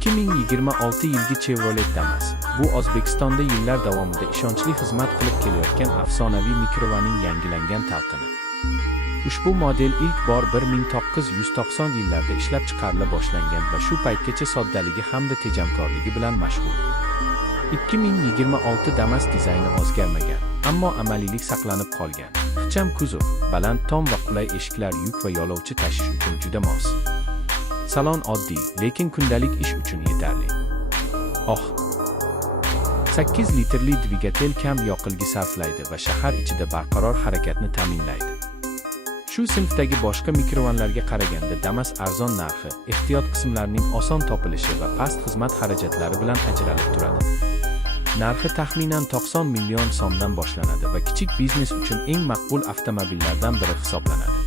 2026 yilgi Chevrolet Damas. Bu O'zbekistonda yillar davomida ishonchli xizmat qilib kelayotgan afsonaviy mikrovaning yangilangan talqini. Ushbu model ilk bor 1990 yillarda ishlab chiqarila boshlangan va shu paytgacha soddaligi hamda tejamkorligi bilan mashhur. 2026 Damas dizayni o'zgarmagan, ammo amaliylik saqlanib qolgan. Ixcham kuzov, baland tom va qulay eshiklar yuk va yo'lovchi tashish uchun juda mos. Salon oddiy, lekin kundalik ish uchun yetarli. 8 litrli dvigatel kam yoqilg'i sarflaydi va shahar ichida barqaror harakatni ta'minlaydi. Shu sinfdagi boshqa mikrovanlarga qaraganda Damas arzon narxi, ehtiyot qismlarining oson topilishi va past xizmat xarajatlari bilan ajralib turadi. Narxi taxminan 90 million so'mdan boshlanadi va kichik biznes uchun eng maqbul avtomobillardan biri hisoblanadi.